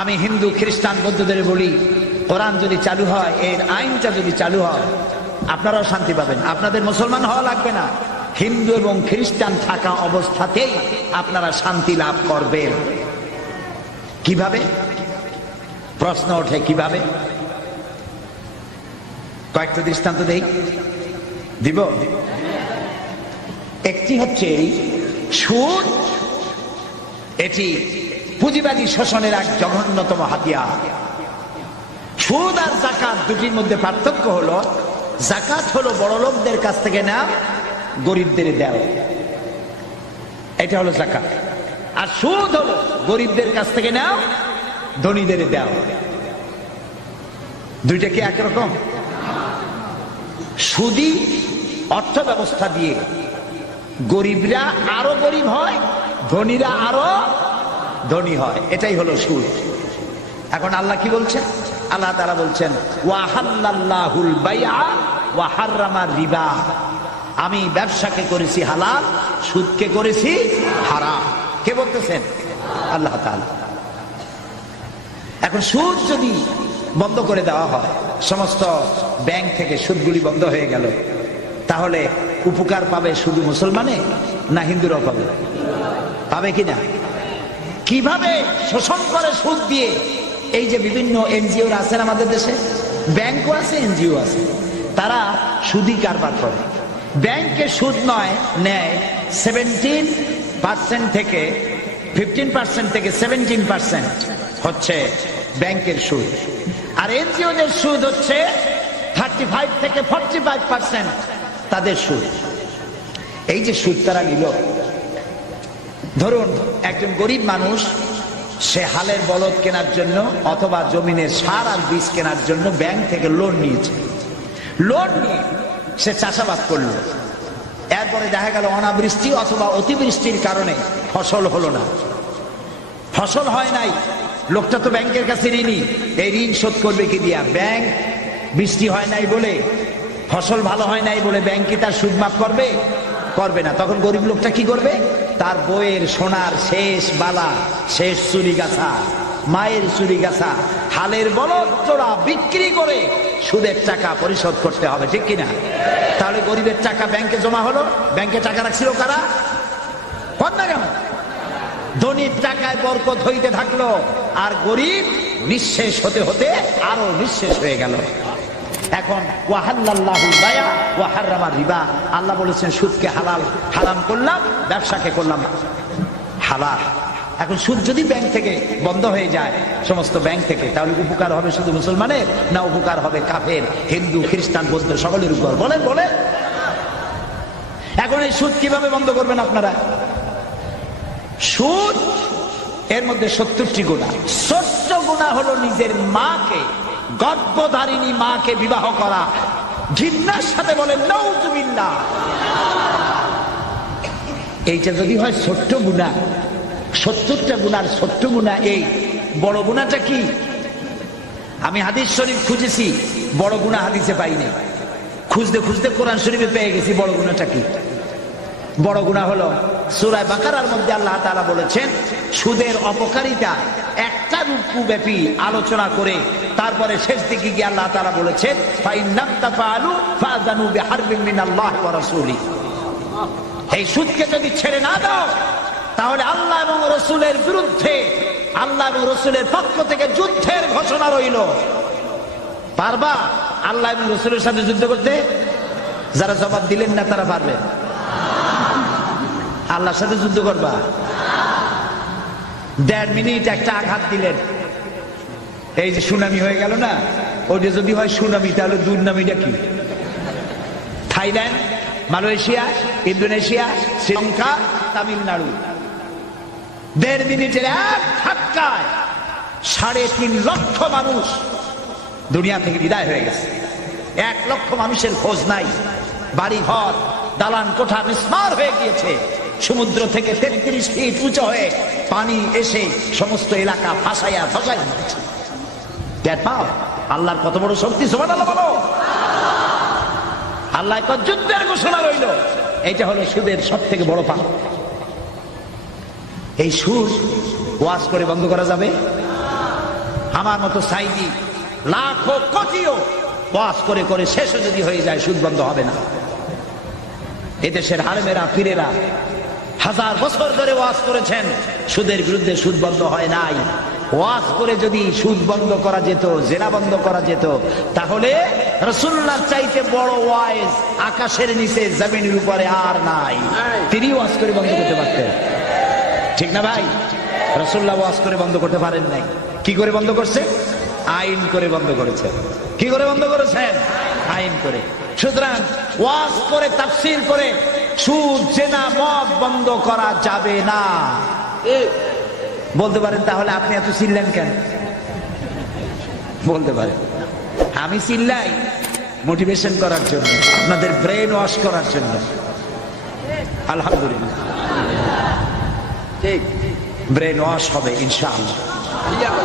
আমি হিন্দু খ্রিস্টান বৌদ্ধদের বলি, কোরআন যদি চালু হয়, এর আইনটা যদি চালু হয়, আপনারাও শান্তি পাবেন। আপনাদের মুসলমান হওয়া লাগবে না, হিন্দু এবং খ্রিস্টান থাকা অবস্থাতেই আপনারা শান্তি লাভ করবেন। কিভাবে? প্রশ্ন ওঠে কিভাবে? কয়েকটা দৃষ্টান্ত দেই, দিব। একটি হচ্ছে সুদ। এটি পুঁজিবাদী শোষণের এক জঘন্যতম হাতিয়ার। সুদ আর যাকাত দুটির মধ্যে পার্থক্য হলো, যাকাত হলো বড় লোকদের কাছ থেকে না, গরিবদের দেওয়া, এটা হলো যাকাত। আর সুদ হলো গরিবদের কাছ থেকে নাও, ধনীদের দেওয়া। দুইটা কি একরকম? সুদী অর্থ ব্যবস্থা দিয়ে গরিবরা আরো গরিব হয়, ধনীরা আরো ধনী হয়, এটাই হলো সুদ। এখন আল্লাহ কি বলছেন? আল্লাহ তাআলা বলছেন ওয়াহাল্লাল্লাহুল বাইআ ওয়া হাররামা রিবা। আমি ব্যবসাকে করেছি হালাল, সুদকে করেছি হারাম। কে বলতেছেন? আল্লাহ তাআলা। এখন সুদ যদি বন্ধ করে দেওয়া হয়, সমস্ত ব্যাংক থেকে সুদগুলি বন্ধ হয়ে গেল, তাহলে উপকার পাবে শুধু মুসলমানে না হিন্দুরাও পাবে? পাবে কিনা? কিভাবে শোষণ করে সুদ দিয়ে? এই যে বিভিন্ন এনজিও আছেন আমাদের দেশে, ব্যাংকও আছে, এনজিও আছে, তারা সুদী কারবার করে। ব্যাংকে সুদ নয় নেয় 17% থেকে 15% থেকে 17% হচ্ছে ব্যাংকের সুদ, আর এনজিওদের সুদ হচ্ছে 35 থেকে 45% তাদের সুদ। এই যে সুদ তারা নিল, ধরুন একজন গরিব মানুষ, সে হালের বলদ কেনার জন্য অথবা জমিনের সার আর বীজ কেনার জন্য ব্যাংক থেকে লোন নিয়েছে। লোন নিয়ে সে চাষাবাদ করলো, এরপরে দেখা গেল অনাবৃষ্টি অথবা অতিবৃষ্টির কারণে ফসল হলো না, ফসল হয় নাই। লোকটা তো ব্যাংকের কাছে ঋণী, এই ঋণ শোধ করবে কি দিয়া? ব্যাংক বৃষ্টি হয় নাই বলে, ফসল ভালো হয় নাই বলে ব্যাংক কি তার সুদ মাফ করবে? করবে না। তখন গরিব লোকটা কি করবে? তার বইয়ের সোনার শেষ বালা, শেষ চুরি গাছা, মায়ের চুরি গাছা, হালের বলদ জোড়া বিক্রি করে সুদের টাকা পরিশোধ করতে হবে, ঠিক কিনা? তাহলে গরিবের টাকা ব্যাংকে জমা হলো, ব্যাংকে টাকা রাখছিল কারা? না কেন? ধনীর টাকায় বরকত হইতে থাকলো, আর গরিব নিঃশেষ হতে হতে আরো নিঃশেষ হয়ে গেল। এখন ওয়াহাল্লাল্লাহুল বাইআ ওয়া হাররামা রিবা, আল্লাহ বলেছেন সুদকে হালাল, হারাম করলাম, ব্যবসাকে করলাম হালাল। এখন সুদ যদি ব্যাংক থেকে বন্ধ হয়ে যায়, সমস্ত ব্যাংক থেকে, তাহলে উপকার হবে শুধু মুসলমানের না উপকার হবে কাফের, হিন্দু, খ্রিস্টান, বৌদ্ধ সকলের উপর? বলেন বলেন। এখন এই সুদ কিভাবে বন্ধ করবেন আপনারা? সুদ এর মধ্যে 70টি গুনাহ। 70 গুনাহ হলো নিজের মাকে, গর্ভধারিণী মাকে বিবাহ করা, ঘৃণার সাথে। বলেন নাউযুবিল্লাহ। এইটা যদি হয় ছোট্ট গুনাহ, 70টা গুনার ছোট্ট গুনাহ এই, বড় গুনাহটা কি? আমি হাদিস শরীফ খুঁজেছি, বড় গুনাহ হাদিসে পাইনি, খুঁজতে খুঁজতে কোরআন শরীফে পেয়ে গেছি বড় গুনাহটা কি। বড় গুনাহ হলো সূরা বাকারার মধ্যে আল্লাহ তাআলা বলেছেন সুদের অপকারিতা একটা রুকু ব্যাপী আলোচনা করে তারপরে শেষ দিকে গিয়ে আল্লাহ তাআলা বলেছেন ফাইন লাম তাফআলু ফাযানু বিহারবিন মিনাল্লাহি ওয়া রাসূলিহি। এই সুদকে যদি ছেড়ে না দাও, তাহলে আল্লাহ এবং রাসূলের বিরুদ্ধে, আল্লাহ এবং রাসূলের পক্ষ থেকে যুদ্ধের ঘোষণা রইল। পারবা আল্লাহ এবং রাসূলের সাথে যুদ্ধ করতে? যারা জবাব দিলেন না তারা পারবে? আল্লাহর সাথে যুদ্ধ করবা? 1.5 মিনিট একটা আঘাত দিলেন, এই যে সুনামি হয়ে গেল না, ওটা যদি হয় সুনামি, তাহলে দুর্নামিটা কি? Thailand, Malaysia, Indonesia, Sri Lanka, Tamil Nadu, 1.5 মিনিটের এক ধাক্কায় 3.5 লক্ষ মানুষ দুনিয়া থেকে বিদায় হয়ে গেছে। 1 লক্ষ মানুষের খোঁজ নাই। বাড়ি ঘর, দালান কোঠা মিসমার হয়ে গিয়েছে। সমুদ্র থেকে 33 ফিট উঁচু হয়ে পানি এসে সমস্ত এলাকা ভাসাইয়া ভাসাই দিচ্ছে। আল্লাহর কত বড় শক্তি! সুবহানাল্লাহ বলো। আল্লাহ কত যুদ্ধের ঘোষণা রইল। এইটা হলো সুদের সব থেকে বড় পাপ। এই সুদ ওয়াজ করে বন্ধ করা যাবে? আমার মতো সাইদি লাখো কোটিও ওয়াজ করে করে শেষও যদি হয়ে যায় সুদ বন্ধ হবে না। এদেশের আলেমেরা পীরেরা হাজার বছর ধরে ওয়াজ করেছেন, সুদের বিরুদ্ধে সুদ বন্ধ হয় নাই। ওয়াজ করে যদি সুদ বন্ধ করা যেত, জেনা বন্ধ করা যেত, তাহলে রাসূলুল্লাহর চাইতে বড় ওয়াইজ আকাশের নিচে জমিনের উপরে আর নাই। তিনি ওয়াজ করে বন্ধ করতে পারতেন, ঠিক না ভাই? রাসূলুল্লাহ ওয়াজ করে বন্ধ করতে পারেন নাই। কি করে বন্ধ করছে? আইন করে বন্ধ করেছেন। কি করে বন্ধ করেছেন? আইন করে। সুতরাং ওয়াজ করে তাফসীর করে সুদ জেনা মদ বন্ধ করা যাবে না। বলতে পারেন তাহলে আপনি এত চিল্লেন কেন? বলতে পারেন আমি চিল্লাই মোটিভেশন করার জন্য, আপনাদের ব্রেন ওয়াশ করার জন্য। আলহামদুলিল্লাহ, ঠিক ব্রেন ওয়াশ হবে ইনশাআল্লাহ।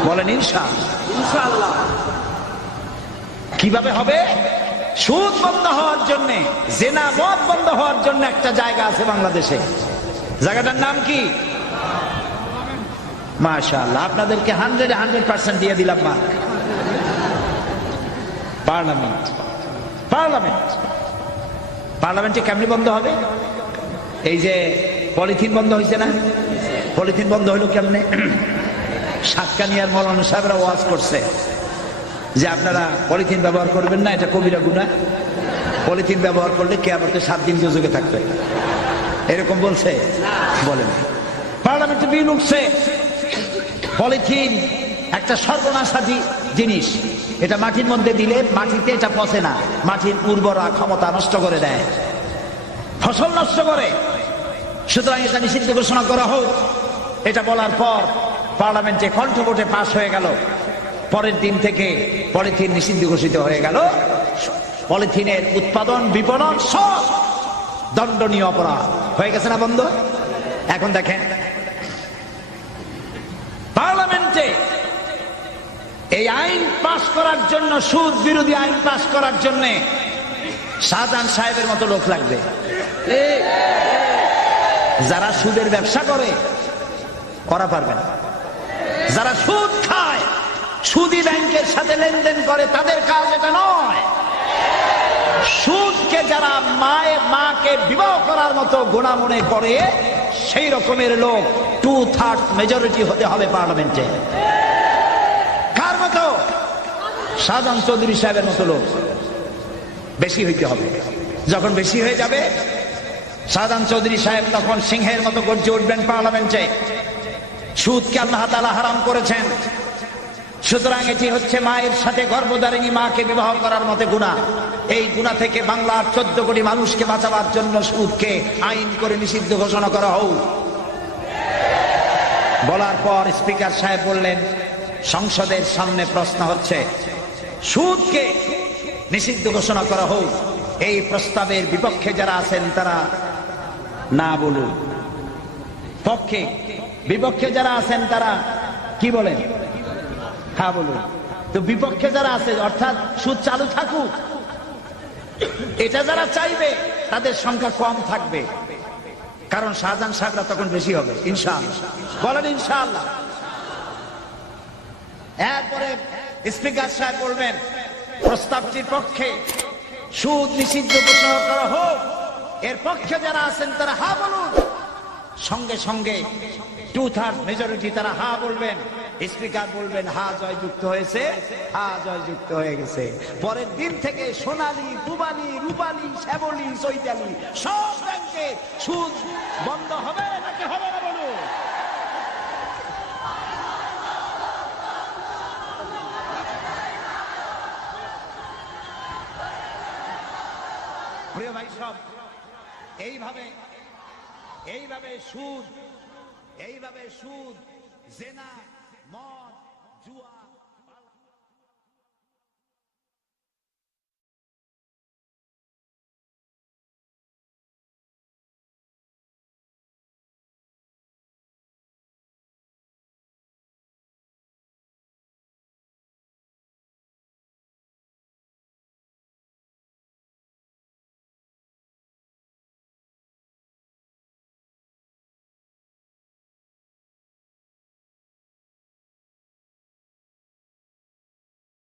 বলেন ইনশাআল্লাহ। কিভাবে হবে? সুদ বন্ধ হওয়ার জন্য, জেনা মদ বন্ধ হওয়ার জন্য একটা জায়গা আছে বাংলাদেশে। জায়গাটার নাম কি? মাশাআল্লাহ, আপনাদেরকে 100% দিয়ে দিলাম মার্ক। পার্লামেন্টে কেমনি বন্ধ হবে? এই যে পলিথিন বন্ধ হয়েছে না, পলিথিন বন্ধ হইলো কেমনে? সাতকানিয়ার মৌলানা সাহেবরা ওয়াজ করছে যে আপনারা পলিথিন ব্যবহার করবেন না, এটা কবিরা গুনাহ। পলিথিন ব্যবহার করলে কিয়ামতে 7 দিন দুজকে থাকবে, এরকম বলছে? বলেন। পার্লামেন্টে বিল উঠছে, পলিথিন একটা সর্বনাশাদী জিনিস। এটা মাটির মধ্যে দিলে মাটিতে এটা পচে না, মাটির উর্বরা ক্ষমতা নষ্ট করে দেয়, ফসল নষ্ট করে। সুতরাং এটা নিষিদ্ধ ঘোষণা করা হোক। এটা বলার পর পার্লামেন্টে কণ্ঠভোটে পাশ হয়ে গেল। পরের দিন থেকে পলিথিন নিষিদ্ধ ঘোষিত হয়ে গেল। পলিথিনের উৎপাদন বিপণন সব দণ্ডনীয় অপরাধ হয়ে গেছে না বন্ধ? এখন দেখেন পার্লামেন্টে এই আইন পাশ করার জন্য, সুদ বিরোধী আইন পাশ করার জন্য শাহজাহান সাহেবের মতো লোক লাগবে। যারা সুদের ব্যবসা করে ওরা পারবে না। যারা সুদ খায়, সুদী ব্যাংকের সাথে লেনদেন করে, তাদের কাজ এটা নয়। সুদকে যারা মাকে বিবাহ করার মতো গুনাহ মনে করে, সেই রকমের লোক 2/3 মেজরিটি হতে হবে পার্লামেন্টে। কার মতো? শাহজাহান চৌধুরী সাহেবের মতো লোক বেশি হইতে হবে। যখন বেশি হয়ে যাবে, শাহজাহান চৌধুরী সাহেব তখন সিংহের মতো গর্জে উঠবেন পার্লামেন্টে। সুদকে আল্লাহ তাআলা হারাম করেছেন, সুতরাং এটি হচ্ছে মায়ের সাথে গর্ভধারিণী মাকে বিবাহ করার মতো গুনাহ। এই গুনাহ থেকে বাংলার 14 কোটি মানুষকে বাঁচাবার জন্য সুদকে আইন করে নিষিদ্ধ ঘোষণা করা হোক। বলার পর স্পিকার সাহেব বললেন, সংসদের সামনে প্রশ্ন হচ্ছে, সুদকে নিষিদ্ধ ঘোষণা করা হোক। এই প্রস্তাবের বিপক্ষে যারা আছেন তারা না বলুন, পক্ষে বিপক্ষে যারা আছেন তারা কি বলেন? হ্যাঁ বলুন। তো বিপক্ষে যারা আছে, অর্থাৎ সুদ চালু থাকুক, এটা যারা চাইবে তাদের সংখ্যা কম থাকবে, কারণ শাহজাহান সাহেবরা তখন বেশি হবে ইনশাআল্লাহ। বলেন ইনশাআল্লাহ। এরপরে স্পিকার সাহেব বলবেন, প্রস্তাবটির পক্ষে সুদ নিষিদ্ধ ঘোষণা করা হোক। এর পক্ষে যারা আছেন তারা হা বলুন। সঙ্গে সঙ্গে 2/3 মেজরিটি তারা হা বলবেন। স্পিকার বলবেন, হা জয়যুক্ত হয়েছে, হা জয়যুক্ত হয়ে গেছে। পরের দিন থেকে সোনালী, পুবালী, রূপালী, শ্যামলী, চৈতালি সব ব্যাংকে সুদ বন্ধ হবে নাকি হবে না বলুন? প্রিয় ভাই সব, এইভাবে সুদ, জেনা